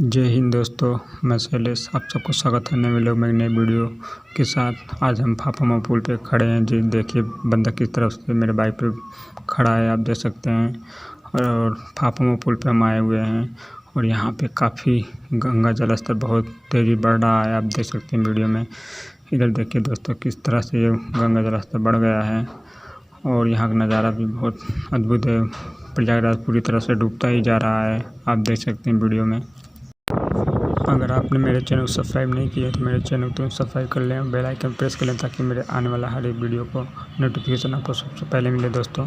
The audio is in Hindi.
जय हिंद दोस्तों, मैं शैलेश आप सबको स्वागत है नए व्लॉग में नए वीडियो के साथ। आज हम फपhamau पुल पे खड़े हैं जी। देखिए बंदा किस तरफ से मेरे बाइक पे खड़ा है, आप देख सकते हैं। और फपhamau पुल पे हम आए हुए हैं और यहाँ पे काफ़ी गंगा जल स्तर बहुत तेज़ी बढ़ रहा है, आप देख सकते हैं वीडियो में। इधर देखिए दोस्तों किस तरह से ये गंगा जल स्तर बढ़ गया है और यहाँ का नज़ारा भी बहुत अद्भुत है। प्रयागराज पूरी तरह से डूबता ही जा रहा है, आप देख सकते हैं वीडियो में। अगर आपने मेरे चैनल को सब्सक्राइब नहीं किया तो मेरे चैनल को सब्सक्राइब कर लें, बेल आइकन प्रेस कर लें ताकि मेरे आने वाला हर एक वीडियो को नोटिफिकेशन आपको सबसे पहले मिले दोस्तों।